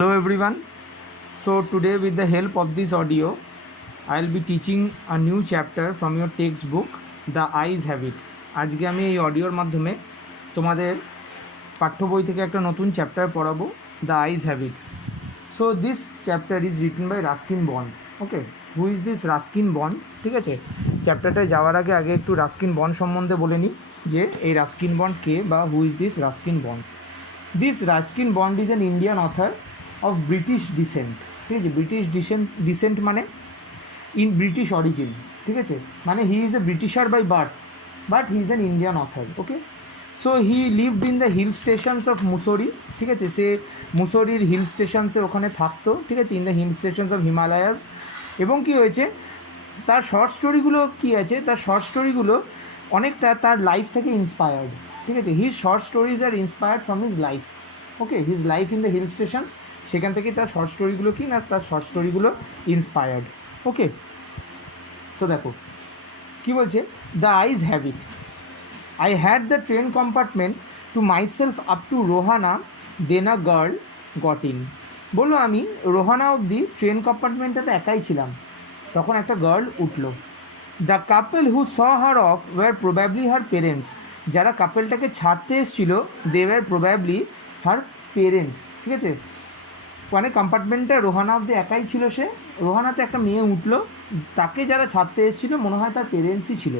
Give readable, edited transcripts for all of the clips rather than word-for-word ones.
Hello everyone. So today with the help of this audio, I'll be teaching a new chapter from your textbook, The Eyes Habit. আজকে আমি এই অডিওর মাধ্যমে তোমাদের পাঠ্য বই থেকে একটা নতুন চ্যাপ্টার পড়াবো, The Eyes Habit. So this chapter is written by Ruskin Bond. Okay, who is this Ruskin Bond? ঠিক আছে, চ্যাপ্টারটায় যাওয়ার আগে একটু রাস্কিন বন্ড সম্বন্ধে বলে নিই যে এই রাস্কিন বন্ড কে বা who is this Ruskin bond. This Ruskin Bond is an Indian author of British descent. ঠিক আছে, ব্রিটিশ ডিসেন্ট মানে ইন ব্রিটিশ অরিজিন. ঠিক আছে, মানে he is a Britisher by birth but he is an Indian author. Okay, so he lived in the hill stations of Mussoorie. ঠিক আছে, সে মুসোরির hill স্টেশনসে ওখানে থাকতো. ঠিক আছে, in the hill stations of Himalayas. এবং কি হয়েছে, তার শর্ট স্টোরিগুলো কি আছে, তার শর্ট স্টোরিগুলো অনেকটা তার লাইফ থেকে ইন্সপায়ার্ড. ঠিক আছে, his short stories are inspired from his life. Okay, his life in the hill stations, সেখান থেকে তার শর্ট স্টোরিগুলো কি না, তার শর্ট স্টোরিগুলো ইন্সপায়ার্ড. ওকে, সো দেখো কী বলছে, the eyes have it. I had the train compartment to myself up to Rohana, then a girl got in. বললো আমি রোহানা অবধি ট্রেন কম্পার্টমেন্টটাতে একাই ছিলাম, তখন একটা গার্ল উঠলো. The couple who saw her off were probably her parents. যারা কাপেলটাকে ছাড়তে এসেছিল they were probably her parents. ঠিক আছে, মানে কম্পার্টমেন্টে রোহানা অব্দি একাই ছিল, সে রোহানাতে একটা মেয়ে উঠলো, তাকে যারা ছাড়তে এসেছিল মনে হয় তার পেরেন্টসই ছিল.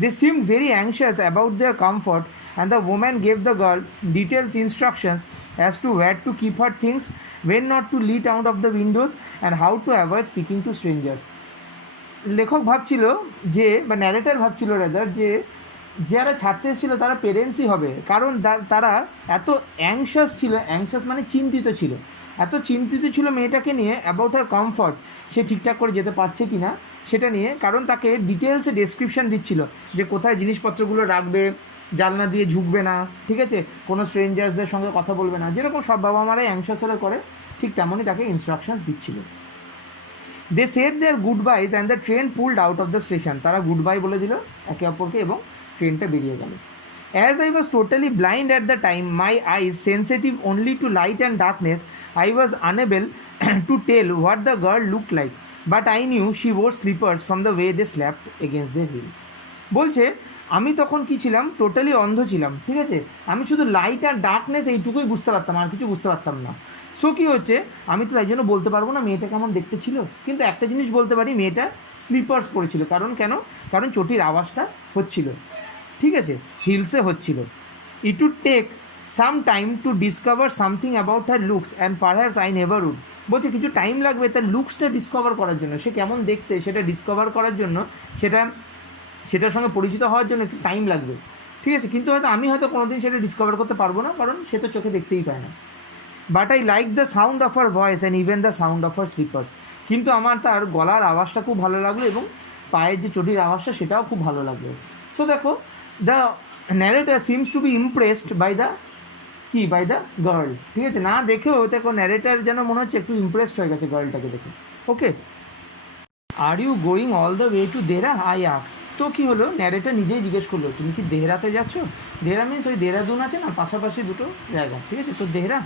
They seem very anxious about their comfort and the woman gave the girl details instructions as to where to keep her things, when not to lit out of the windows and how to avoid speaking to strangers. লেখক ভাবছিল যে, বা narrator ভাবছিল rather, যে যারা ছাড়তে এসেছিল তারা পেরেন্টসই হবে, কারণ তারা এত অ্যাংশাস ছিল, অ্যাংশাস মানে চিন্তিত ছিল, এত চিন্তিত ছিল মেয়েটাকে নিয়ে অ্যাবাউট হার কমফর্ট, সে ঠিকঠাক করে যেতে পারছে কি না সেটা নিয়ে, কারণ তাকে ডিটেলসে ডেসক্রিপশান দিচ্ছিল যে কোথায় জিনিসপত্রগুলো রাখবে, জানলা দিয়ে ঝুঁকবে না, ঠিক আছে, কোনো স্ট্রেঞ্জার্সদের সঙ্গে কথা বলবে না, যেরকম সব বাবা মারাই অ্যাংশাস হলে করে ঠিক তেমনই তাকে ইনস্ট্রাকশনস দিচ্ছিল. They said their goodbyes and the train pulled out of the station. তারা গুড বাই বলে দিল একে অপরকে এবং ট্রেনটা বেরিয়ে গেল. As I was totally blind at the time, my eyes sensitive only to light and darkness, I was unable to tell what the girl looked like, but I knew she wore slippers from the way they slapped against their heels. বলছে আমি তখন কি ছিলাম, totally অন্ধ ছিলাম. ঠিক আছে, আমি শুধু লাইট আর ডার্কনেস এইটুকুই বুঝতে পারতাম, আর কিছু বুঝতে পারতাম না. সো কী হচ্ছে, আমি তো তাই জন্য বলতে পারবো না মেয়েটা কেমন দেখতে ছিল, কিন্তু একটা জিনিস বলতে পারি, মেয়েটা স্লিপার্স পরেছিল. কারণ চটির আওয়াজটা হচ্ছিল, ঠিক আছে, হিলসে হচ্ছিল. It would take some time to discover something about her looks and perhaps I never would. বলছে কিছু টাইম লাগবে তার লুকসটা ডিসকভার করার জন্য, সে কেমন দেখতে সেটা ডিসকভার করার জন্য, সেটার সঙ্গে পরিচিত হওয়ার জন্য একটু টাইম লাগবে. ঠিক আছে, কিন্তু আমি হয়তো কোনোদিন সেটা ডিসকভার করতে পারবো না, কারণ সে তো চোখে দেখতেই পায় না. But I like the sound of her voice and even the sound of her sleepers. কিন্তু আমার তার গলার আওয়াজটা খুব ভালো লাগলো এবং পায়ের যে চটির আওয়াজটা সেটাও খুব ভালো লাগলো. সো দেখো, the narrator seems to be impressed by the girl. ঠিক আছে, না দেখেও দেখো ন্যারেটার যেন মনে হচ্ছে একটু ইমপ্রেসড হয়ে গেছে গার্লটাকে দেখে. Okay, are you going all the way to Dehra, I আক্স. তো কী হলো, ন্যারেটার নিজেই জিজ্ঞেস করলো তুমি কি দেহরাতে যাচ্ছ. দেহরা মিনস ওই দেহরাদুন আছে না, পাশাপাশি দুটো জায়গা. ঠিক আছে, তো Dehra.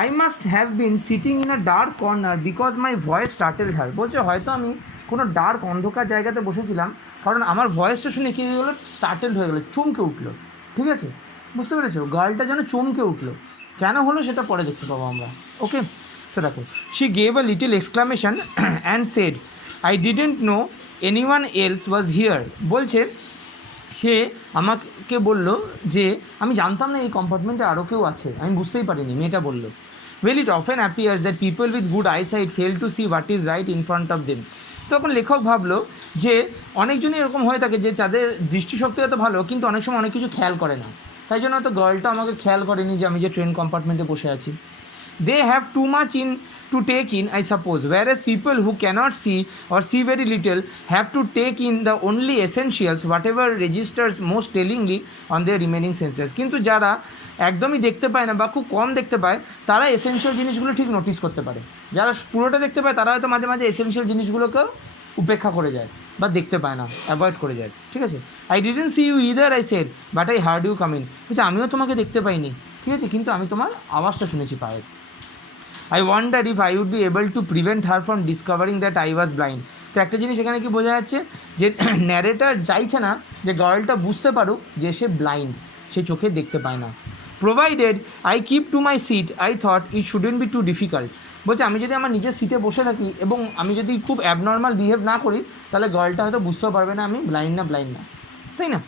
I must have been sitting in a dark corner because my voice startled her. বলছে হয়তো আমি কোনো ডার্ক অন্ধকার জায়গাতে বসেছিলাম, কারণ আমার ভয়েসটা শুনে কী হয়ে গেলো, স্টার্টেল হয়ে গেলো, চমকে উঠলো. ঠিক আছে, বুঝতে পেরেছো, গার্লটা যেন চমকে উঠলো. কেন হলো সেটা পরে দেখতে পাবো আমরা. ওকে, সো দেখো, she gave a little exclamation and said I didn't know anyone else was here. বলছে সে আমাকে বলল যে আমি জানতাম না এই কম্পার্টমেন্টে আরও কেউ আছে, আমি বুঝতেই পারিনি. মেয়েটা বললো, well it often appears that people with good eyesight fail to see what is right in front of them. তখন লেখক ভাবলো যে অনেকজনই এরকম হয়ে থাকে যে যাদের দৃষ্টিশক্তি হয়তো ভালো, কিন্তু অনেক সময় অনেক কিছু খেয়াল করে না, তাই জন্য হয়তো গার্লটা আমাকে খেয়াল করেনি যে আমি যে ট্রেন কম্পার্টমেন্টে বসে আছি. They have too much in to take in, I suppose, whereas people who cannot see or see very little have to take in the only essentials, whatever registers most tellingly on their remaining senses. কিন্তু যারা একদমই দেখতে পায় না বা খুব কম দেখতে পায়, তারা এসেনশিয়াল জিনিসগুলো ঠিক নোটিস করতে পারে. যারা পুরোটা দেখতে পায় তারা হয়তো মাঝে মাঝে এসেনশিয়াল জিনিসগুলোকেও উপেক্ষা করে যায় বা দেখতে পায় না, অ্যাভয়েড করে যায়. ঠিক আছে, I didn't see you either, I said, but I heard you come in. বলছে আমিও তোমাকে দেখতে পাইনি, ঠিক আছে, কিন্তু আমি তোমার আওয়াজটা শুনেছি পায়ের. I wonder if I would be able to prevent her from discovering that I was blind. তো একটা জিনিস এখানে কি বোঝা যাচ্ছে যে ন্যারেটার চাইছে না যে গার্লটা বুঝতে পারুক যে সে ব্লাইন্ড, সে চোখে দেখতে পায় না। Provided I keep to my seat I thought it shouldn't be too difficult. বলছে আমি যদি আমার নিজের সিটে বসে থাকি এবং আমি যদি খুব অ্যাবনর্মাল বিহেভ না করি তাহলে গার্লটা হয়তো বুঝতেও পারবে না আমি ব্লাইন্ড না, তাই না?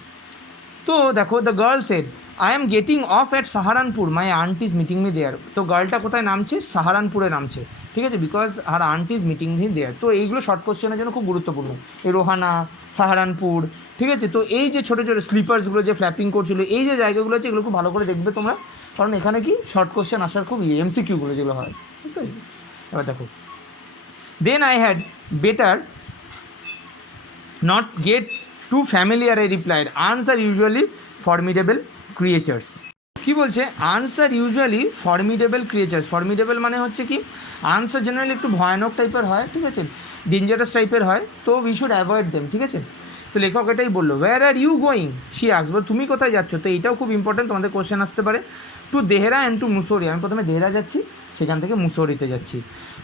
তো দেখো, the girl said I am getting off at Saharanpur, my aunt is meeting me there. তো গার্লটা কোথায় নামছে? সাহারানপুরে নামছে, ঠিক আছে, because her aunt is meeting me there. তো এইগুলো শর্ট কোশ্চেনের জন্য খুব গুরুত্বপূর্ণ, এই রোহানা, সাহারানপুর, ঠিক আছে। তো এই যে ছোটো ছোটো স্লিপার্সগুলো যে ফ্ল্যাপিং করছিল, এই যে জায়গাগুলো আছে এগুলো খুব ভালো করে দেখবে তোমরা, কারণ এখানে কি শর্ট কোশ্চেন আসার খুব এমসিকিউগুলো যেগুলো হয়, বুঝতে পারছি? এবার দেখো, then I had better not get too familiar, I replied আর্নস আর ইউজুয়ালি ফর্মিডেবল ক্রিয়েচার্স। কী বলছে? আর্নস are usually formidable creatures. Formidable মানে হচ্ছে কি, আর্নস জেনারেলি একটু ভয়ানক টাইপের হয়, ঠিক আছে, ডেঞ্জারাস টাইপের হয়, তো উই শুড অ্যাভয়েড দেম, ঠিক আছে। তো লেখক এটাই বললো, where are you going, she asked, বল তুমি কোথায় যাচ্ছ? তো এইটাও খুব ইম্পর্টেন্ট, তোমাদের কোশ্চেন আসতে পারে। To Dehra and to Mussoorie, আমি প্রথমে দেহরা যাচ্ছি, সেখান থেকে মুসৌরিতে যাচ্ছি।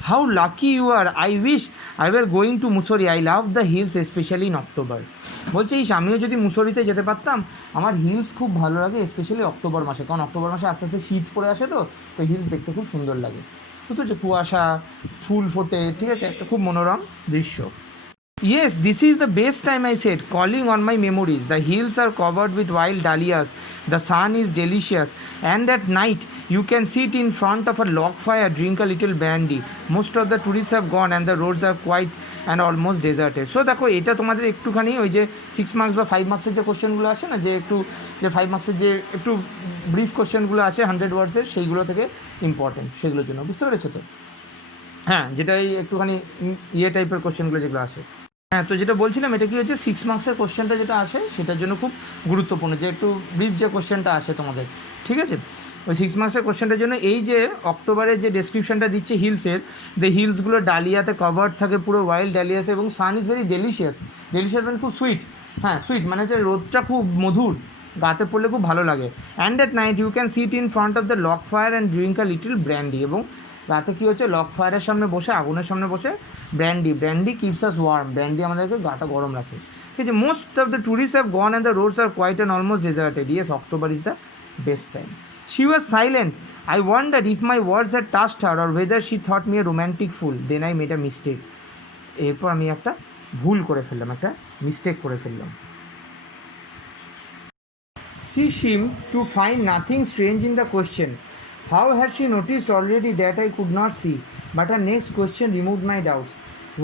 How lucky you are, I wish I were going to Mussoorie, I love the hills specially in October. বলছে ইস, আমিও যদি মুসৌরিতে যেতে পারতাম, আমার হিলস খুব ভালো লাগে স্পেশালি অক্টোবর মাসে, কারণ অক্টোবর মাসে আস্তে আস্তে শীত পড়ে আসে, তো হিলস দেখতে খুব সুন্দর লাগে, বুঝতে পারছো, কুয়াশা, ফুল ফোটে, ঠিক আছে, একটা খুব মনোরম দৃশ্য। Yes, this is the best time, I said, calling on my memories. The hills are covered with wild dahlias. The sun is delicious. And at night, you can sit in front of a log fire, drink a little brandy. Most of the tourists have gone and the roads are quiet and almost deserted. So দেখো, এটা তোমাদের একটুখানি ওই যে 6 marks বা 5 মার্কসের যে কোশ্চেনগুলো আছে না, যে একটু যে 5 মার্কসের যে একটু ব্রিফ কোশ্চেনগুলো আছে 100 ওয়ার্ডসের, সেইগুলো থেকে ইম্পর্টেন্ট, সেগুলোর জন্য, বুঝতে পেরেছো তো? হ্যাঁ, যেটা এই একটুখানি ইয়ে টাইপের কোশ্চেনগুলো যেগুলো আসে। হ্যাঁ, তো যেটা বলছিলাম, এটা কি হচ্ছে 6 মার্কসের কোশ্চেনটা যেটা আসে সেটার জন্য খুব গুরুত্বপূর্ণ, যে একটু ব্রিফ যে কোশ্চেনটা আসে তোমাদের, ঠিক আছে। ওই 6 মার্কসের কোশ্চেনটার জন্য এই যে অক্টোবরের যে ডেসক্রিপশনটা দিচ্ছে হিলসের, দ্য হিলসগুলো ডালিয়াতে কভার্ড থাকে, পুরো ওয়াইল্ড ডালিয়াস, এবং sun is very delicious. Delicious মানে খুব সুইট, হ্যাঁ সুইট মানে হচ্ছে রোদটা খুব মধুর, গাতে পড়লে খুব ভালো লাগে। And at night you can sit in front of the log fire and drink a little brandy, এবং রাতে কী হচ্ছে, লক ফায়ারের সামনে বসে, আগুনের সামনে বসে brandy keeps us warm, brandy আমাদেরকে গাটা গরম রাখে, ঠিক আছে। Most of the tourist have gone and the roads are quiet and almost deserted. Yes, October is the best time. She was silent, I wonder if my words had touched her or whether she thought me a romantic fool, then I made a mistake. এরপর আমি একটা ভুল করে ফেললাম, একটা mistake করে ফেললাম। She seemed to find nothing strange in the question. How had she noticed already that I could not see? But her next question removed my doubts.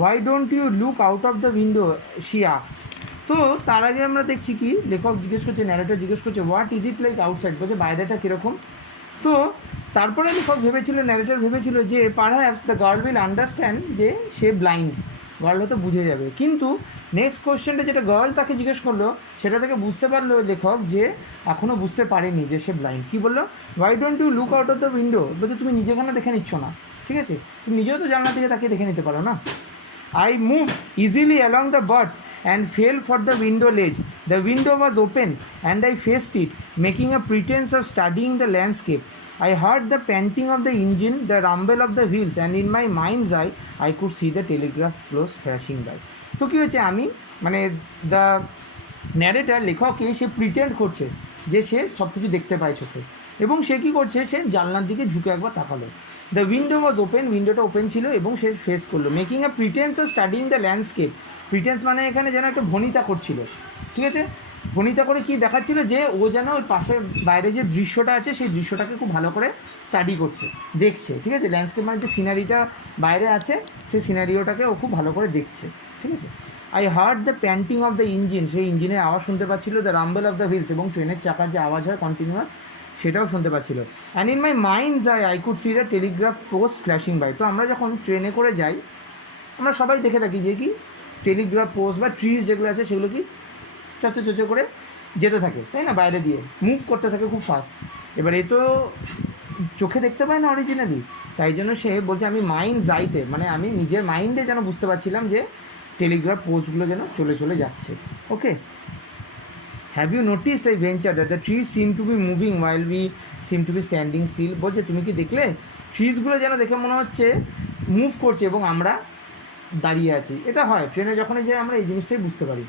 Why don't you look out of the window? She asked. তো তার আগে আমরা দেখছি কি, লেখক জিজ্ঞেস করছে, narrator জিজ্ঞেস করছে, what is it like outside, বলছে বাইরেটা কীরকম। তো তারপরে লেখক ভেবেছিল, ন্যারেটর ভেবেছিল যে perhaps the girl will understand, যে সে ব্লাইন্ড, গার্ল হয়তো বুঝে যাবে। কিন্তু নেক্সট কোয়েশ্চেনটা যেটা গার্ল তাকে জিজ্ঞেস করলো, সেটা থেকে বুঝতে পারলো লেখক যে এখনও বুঝতে পারেনি যে সে ব্লাইন্ড। কী বললো? Why don't you look out of the window, বলছে তুমি নিজেখানে দেখে নিচ্ছ না, ঠিক আছে, তুমি নিজেও তো জানলা থেকে তাকিয়ে দেখে নিতে পারো না। I move easily along the birth and fell for the window ledge. The window was open and I faced it, making a pretense of studying the landscape. I heard the panting of the engine, the rumble of the wheels, and in my mind's eye I could see the telegraph poles flashing by. তো কী হচ্ছে, আমি মানে the narrator লেখকে সে pretend করছে যে সে সব কিছু দেখতে পায় চোখে, এবং সে কী করছে, সে জানলার দিকে ঝুঁকে একবার তাকালো। দ্য উইন্ডো ওয়াজ ওপেন, উইন্ডোটা ওপেন ছিল, এবং সে ফেস করলো। Making a pretence of studying the landscape, pretence মানে এখানে যেন একটা ভনিতা করছিল, ঠিক আছে, ভনিতা করে কি দেখাচ্ছিল, যে ও যেন ওই পাশে বাইরে যে দৃশ্যটা আছে সেই দৃশ্যটাকে খুব ভালো করে স্টাডি করছে, দেখছে, ঠিক আছে। ল্যান্ডস্কেপ মানে যে সিনারিটা বাইরে আছে সেই সিনারিওটাকে ও খুব ভালো করে দেখছে, ঠিক আছে। I heard the panting of the engine, সেই ইঞ্জিনের আওয়াজ শুনতে পাচ্ছিল, the rumble of the wheels, এবং ট্রেনের চাকার যে আওয়াজ হয় কন্টিনিউয়াস, সেটাও শুনতে পাচ্ছিল। And in my minds I could see the telegraph post flashing by. তো আমরা যখন ট্রেনে করে যাই, আমরা সবাই দেখে থাকি যে কি টেলিগ্রাফ পোস্ট বা ট্রিজ যেগুলো আছে সেগুলো কি চচো করে যেতে থাকে, তাই না, বাইরে দিয়ে মুভ করতে থাকে খুব ফাস্ট। এবার এ তো চোখে দেখতে পায় না অরিজিনালি, তাই জন্য সে বলছে আমি মাইন্ড যাইতে, মানে আমি নিজের মাইন্ডে যেন বুঝতে পারছিলাম যে টেলিগ্রাফ পোস্টগুলো যেন চলে যাচ্ছে। Okay, have you noticed I ventured that the trees seem to be moving while we seem to be standing still. বলছে তুমি কি দেখলে ট্রিজগুলো যেন দেখে মনে হচ্ছে মুভ করছে এবং আমরা দাঁড়িয়ে আছি। এটা হয় ট্রেনে যখনই যাই আমরা এই জিনিসটাই বুঝতে পারি।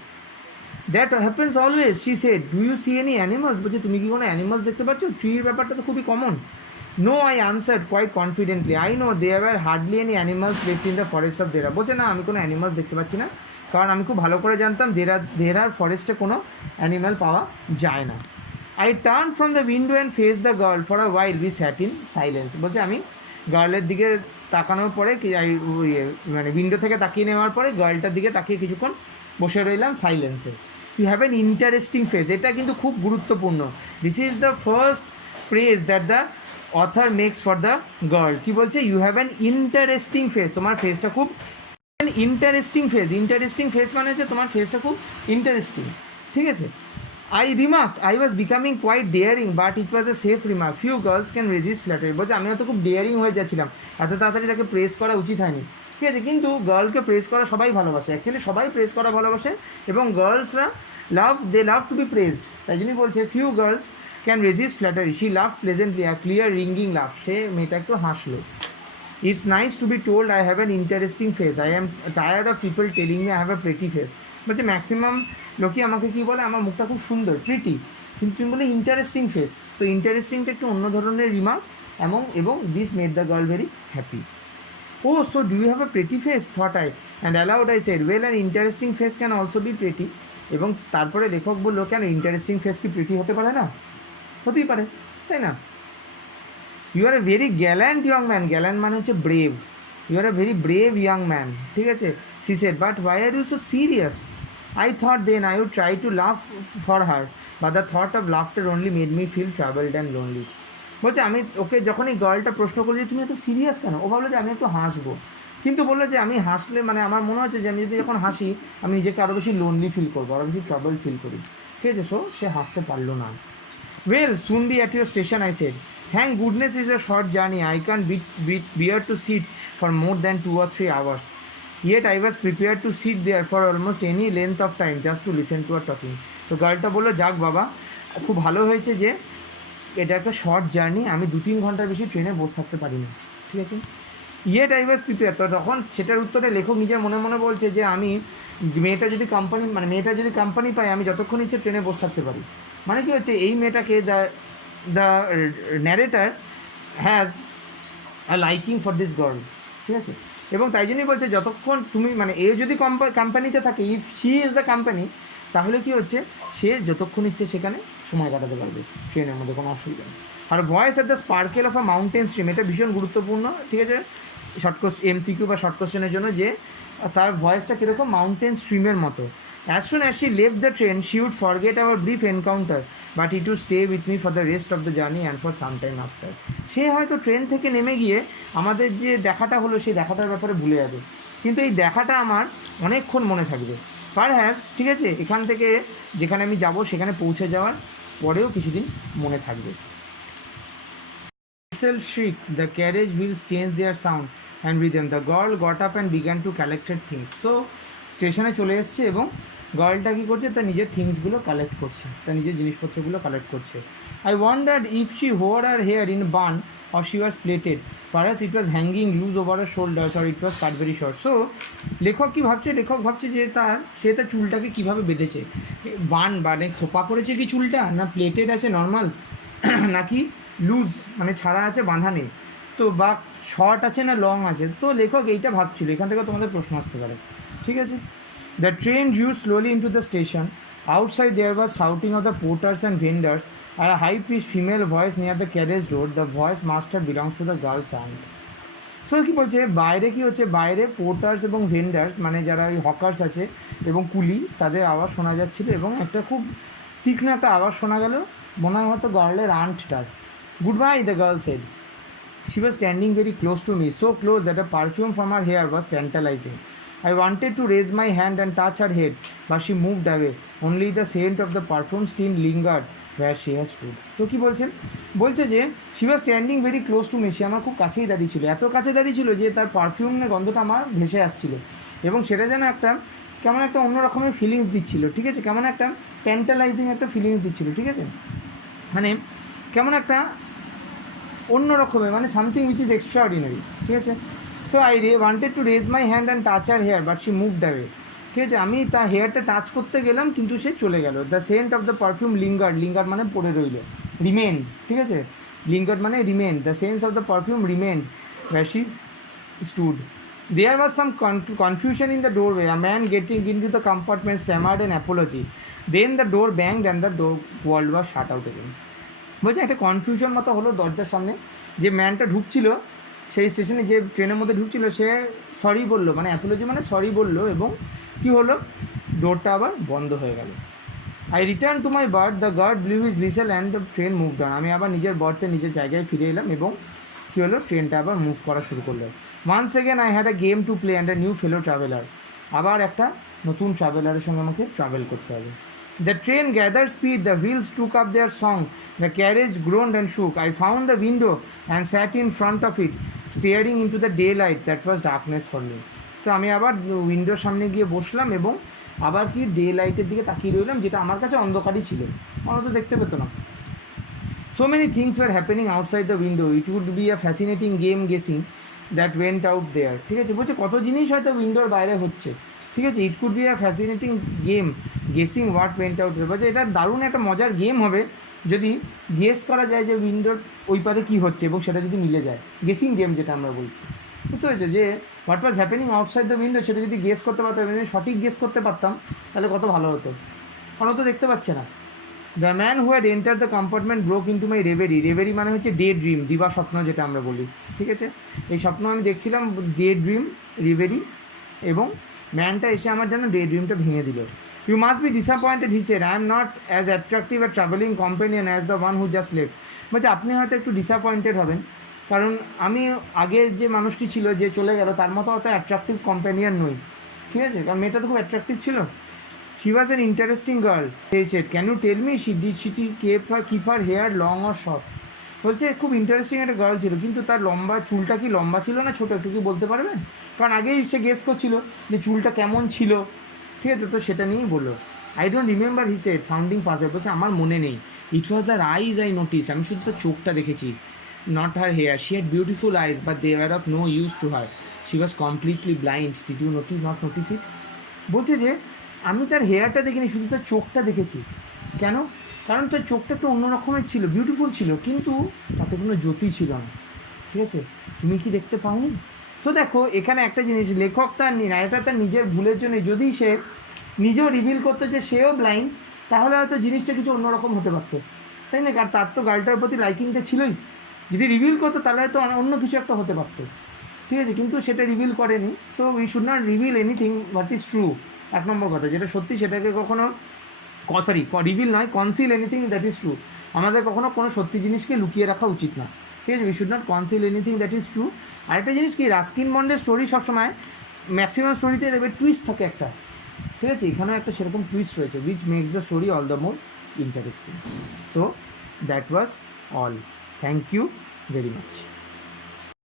That happens always, she said. Do you see any animals? বলছে তুমি কি কোনো অ্যানিমালস দেখতে পাচ্ছ? ট্রির ব্যাপারটা তো খুবই common. No, I answered quite confidently, I know there are hardly any animals left in the forest of Dehra. বলছে না, আমি কোনো অ্যানিমালস দেখতে পাচ্ছি না, কারণ আমি খুব ভালো করে জানতাম দেরার ফরেস্টে কোনো অ্যানিম্যাল পাওয়া যায় না। I turn from the window and face the girl for a while we sat in silence. বলছে আমি গার্লের দিকে তাকানোর পরে মানে উইন্ডো থেকে তাকিয়ে নেওয়ার পরে গার্লটার দিকে তাকিয়ে কিছুক্ষণ বসে রইলাম সাইলেন্সে। You have an interesting face. এটা কিন্তু খুব গুরুত্বপূর্ণ। This is the first praise that the author makes for the girl. কী বলছে? You have an interesting face, তোমার ফেসটা খুব ইন্টারেস্টিং ফেস। ইন্টারেস্টিং ফেস মানে হচ্ছে তোমার ফেসটা খুব ইন্টারেস্টিং, ঠিক আছে? I remark I was becoming quite daring but it was a safe remark, few girls can resist flattery. বলছে আমি হয়তো খুব ডেয়ারিং হয়ে যাচ্ছিলাম, এত তাড়াতাড়ি তাকে প্রেস করা উচিত হয়নি, ঠিক আছে? কিন্তু গার্লকে প্রেস করা সবাই ভালোবাসে, অ্যাকচুয়ালি সবাই প্রেস করা ভালোবাসে এবং গার্লসরা লাভ টু বি প্রেসড। তাই জন্যই বলছে few girls can resist flattery, she laughed pleasantly, a clear ringing laugh. সে মেয়েটা একটু হাসলো। It's nice to be told I have an interesting face, I am tired of people telling me I have a pretty face. বলছে maximum লোকই আমাকে কী বলে, আমার মুখটা খুব সুন্দর, প্রিটি, কিন্তু তুমি বলে ইন্টারেস্টিং ফেস। তো ইন্টারেস্টিংটা একটু অন্য ধরনের রিমার্ক এবং this made the girl very happy. Oh so do you have a pretty face thought I and aloud I said well an interesting face can also be pretty. এবং তারপরে লেখক বললো কেন ইন্টারেস্টিং ফেস কি pretty হতে পারে না? হতেই পারে, তাই না? You are a very gallant young man, gallant মানে হচ্ছে brave, you are a very brave young man, ঠিক আছে? She said but why are you so serious? I thought then I would try to laugh for her, but the thought of laughter only made me feel troubled and lonely. বলছে আমি ওকে যখন এই গার্লটা প্রশ্ন করলো যে তুমি এত সিরিয়াস কেন, ও ভাবলো যে আমি একটু হাসবো, কিন্তু বললো যে আমি হাসলে মানে আমার মনে হচ্ছে যে আমি যদি যখন হাসি আমি নিজেকে আরও বেশি লোনলি ফিল করবো, আরও বেশি ট্রাবল ফিল করি, ঠিক আছে? সো সে হাসতে পারলো না। Well soon be at your station, I said. Thank goodness is a short journey, I can bear to sit for more than 2 or 3 hours. Yet I was prepared to sit there for almost any length of time just to listen to her talking. তো গার্লটা বললো যাক বাবা, খুব ভালো হয়েছে যে এটা একটা শর্ট জার্নি, আমি 2-3 ঘন্টার বেশি ট্রেনে বসে থাকতে পারি না, ঠিক আছে? Yet I was prepare. তো তখন সেটার উত্তরে লেখক নিজের মনে মনে বলছে যে আমি মেয়েটা যদি কোম্পানি পায় আমি যতক্ষণ ইচ্ছে ট্রেনে বসে থাকতে পারি। মানে কি হচ্ছে, এই মেয়েটাকে the narrator has a liking for this girl, ঠিক আছে? এবং তাই জন্যই বলছে যতক্ষণ তুমি মানে এ যদি কোম্পানিতে থাকে, if she is the company, তাহলে কি হচ্ছে সে যতক্ষণ ইচ্ছে সেখানে সময় কাটাতে পারবে ট্রেনের মধ্যে, কোনো অসুবিধা নেই। আর voice at the sparkle of a mountain stream, এটা ভীষণ গুরুত্বপূর্ণ, ঠিক আছে? এমসিকিউ বা শর্ট কোশ্চেনের জন্য যে তার ভয়েসটা কীরকম, মাউন্টেন স্ট্রিমের মতো। As soon as she left the train, she would forget our brief encounter, but it would stay with me for the rest of the journey and for some time after. সে হয়তো train থেকে নেমে গিয়ে আমাদের যে দেখাটা হলো সেই দেখাটার ব্যাপারে ভুলে যাবে, কিন্তু এই দেখাটা আমার অনেকক্ষণ মনে থাকবে। পারহ্যাপস, ঠিক আছে, এখান থেকে যেখানে আমি যাব সেখানে পৌঁছে যাওয়ার পরেও কিছুদিন মনে থাকবে। Whistle shrieked, the carriage wheels changed their sound and rhythm. The girl got up and began to collect her things. So স্টেশনে চলে এসছে এবং গার্লটা কী করছে, তার নিজের থিংসগুলো কালেক্ট করছে, তার নিজের জিনিসপত্রগুলো কালেক্ট করছে। I wondered if she wore her hair in bun or she was plaited, perhaps it was hanging loose over her shoulders or it was cut very short. So লেখক কী ভাবছে, লেখক ভাবছে যে সে তার চুলটাকে কীভাবে বেঁধেছে, মানে খোপা করেছে কি চুলটা, না প্লেটেড আছে নর্মাল, নাকি লুজ মানে ছাড়া আছে বাঁধা নেই, তো বা শর্ট আছে না লং আছে। তো লেখক এইটা ভাবছিল, এখান থেকে তোমাদের প্রশ্ন আসতে পারে, ঠিক আছে? The train drew slowly into the station. Outside there was shouting of the porters and vendors and a high-pitched female voice near the carriage door. The voice must have belongs to the girl's aunt. So কী বলছে, বাইরে কী হচ্ছে, বাইরে পোর্টার্স এবং vendors মানে যারা ওই hawkers আছে এবং কুলি, তাদের আওয়াজ শোনা যাচ্ছিল এবং একটা খুব তীক্ষ্ণ একটা আওয়াজ শোনা গেল, মনে হয় হয়তো গার্লের আন্টটার। Goodbye, the girl said. She was standing very close to me, so close that a perfume from her hair was tantalizing. I wanted to raise my hand and touch her head, but she moved away. Only the scent of the perfume still lingered where she has stood. তো কী বলছেন, বলছে যে she was standing very close to me, সে আমার খুব কাছেই দাঁড়িয়ে ছিল, এত কাছে দাঁড়িয়ে ছিল যে তার পারফিউমের গন্ধটা আমার ভেসে আসছিল এবং সেটা যেন একটা কেমন একটা অন্য রকমের ফিলিংস দিচ্ছিল, ঠিক আছে, কেমন একটা ট্যান্টালাইজিং একটা ফিলিংস দিচ্ছিল, ঠিক আছে, মানে কেমন একটা অন্য রকমের, মানে something which is extraordinary, ঠিক আছে। So I wanted to raise my hand and touch her hair but she moved away, ঠিক আছে, আমি তার হেয়ারটা টাচ করতে গেলাম কিন্তু সে চলে গেল। The scent of the perfume lingered, lingered মানে পড়ে রইল, রিমেন, ঠিক আছে, লিঙ্গার্ড মানে remain, the sense of the perfume remain where she stood. There was some confusion in the doorway. A man getting into the compartment stammered an apology. Then the door banged and the door wall was shut out again. বলছে একটা confusion মতো হলো দরজার সামনে, যে ম্যানটা ঢুকছিল সেই স্টেশনে, যে ট্রেনের মধ্যে ঢুকছিল, সে সরি বললো, মানে অ্যাপোলজি মানে সরি বললো, এবং কি হলো, ডোরটা আবার বন্ধ হয়ে গেল। I return to my berth, the guard blew his whistle and the train move down. আমি আবার নিজের বার্থে নিজের জায়গায় ফিরে এলাম এবং কী হলো, ট্রেনটা আবার মুভ করা শুরু করলো। Once again I had a game to play and a new fellow traveller. আবার একটা নতুন ট্রাভেলারের সঙ্গে আমাকে ট্রাভেল করতে হবে। The train gather speed, the wheels took up their song, the carriage groaned and shook. I found the window and sat in front of it, staring into the daylight that was darkness for me. তো আমি আবার উইন্ডোর সামনে গিয়ে বসলাম এবং আবার কি ডে লাইটের দিকে তাকিয়ে রইলাম, যেটা আমার কাছে অন্ধকারই ছিল, আমরা তো দেখতে পেতো না। So many things were happening outside the window. It would be a fascinating game guessing that went out there. ঠিক আছে, বলছে কত জিনিস হয়তো উইন্ডোর বাইরে হচ্ছে, ঠিক আছে, it could be a fascinating game guessing what went out there. বলছে এটা দারুণ একটা মজার গেম হবে যদি গেস করা যায় যে উইন্ডোর ওই পারে কী হচ্ছে এবং সেটা যদি মিলে যায়, গেসিং গেম যেটা আমরা বলছি, বুঝতে পেরেছো, যে what was happening outside the window সেটা যদি গেস করতে পারতাম, সঠিক গেস করতে পারতাম, তাহলে কত ভালো হতো, আমরা তো দেখতে পাচ্ছে না। The man who had enter the compartment broke into my reverie. Reverie মানে হচ্ছে ডে ড্রিম, দিবা স্বপ্ন যেটা আমরা বলি, ঠিক আছে, এই স্বপ্ন আমি দেখছিলাম, ডে ড্রিম, রেভেরি, এবং ম্যানটা এসে আমার যেন ডে ড্রিমটা ভেঙে দিল। You must be disappointed, he said, I am not as attractive a travelling companion as the one who just left. বলছে আপনি হয়তো একটু ডিসঅ্যাপয়েন্টেড হবেন, কারণ আমি আগের যে মানুষটি ছিল যে চলে গেল তার মতো অত অ্যাট্রাকটিভ কম্পেনিয়ন নই, ঠিক আছে, কারণ মেয়েটা তো খুব অ্যাট্রাকটিভ ছিল। She was an interesting girl, he said. Can you tell me did she keep her hair long or short? বলছে খুব ইন্টারেস্টিং একটা গার্ল ছিল, কিন্তু তার লম্বা চুলটা কি লম্বা ছিল না ছোটো, একটু কি বলতে পারবেন? কারণ আগেই সে গেস করছিল যে চুলটা কেমন ছিল, ঠিক আছে, তো সেটা নিয়েই বললো। I don't remember, he said, sounding puzzle. বলছে আমার মনে নেই। ইট ওয়াজ আর আইজ আই নোটিস, আমি শুধু তার চোখটা দেখেছি, not her hair. She had beautiful eyes but they are of no use to her. She was completely blind. Did you not notice it? বলছে যে আমি তার হেয়ারটা দেখিনি, শুধু তার চোখটা দেখেছি। কেন? কারণ তার চোখটা একটু অন্য রকমের ছিল, বিউটিফুল ছিল, কিন্তু তাতে কোনো জ্যোতি ছিল না, ঠিক আছে, তুমি কি দেখতে পাওনি? তো দেখো এখানে একটা জিনিস, লেখক তার এটা তার নিজের ভুলের জন্য, যদি সে নিজেও রিভিল করতো যে সেও ব্লাইন্ড, তাহলে হয়তো জিনিসটা কিছু অন্যরকম হতে পারতো, তাই না? আর তার তো গার্লটার প্রতি লাইকিংটা ছিলই, যদি রিভিল করতো তাহলে হয়তো অন্য কিছু একটা হতে পারতো, ঠিক আছে, কিন্তু সেটা রিভিল করেনি। So we should not reveal anything what is true. এক নম্বর কথা, যেটা সত্যি সেটাকে কখনো রিভিল নয়, conceal anything that is true. আমাদের কখনো কোনো সত্যি জিনিসকে লুকিয়ে রাখা উচিত না, ঠিক আছে, we should not conceal anything that is true. আরেকটা জিনিস কি, রাস্কিন বন্ডের স্টোরি সবসময় ম্যাক্সিমাম স্টোরিতে দেখবে টুইস্ট থাকে একটা, ঠিক আছে, এখানেও একটা সেরকম টুইস্ট রয়েছে, which makes the story all the more interesting. So that was all, thank you very much.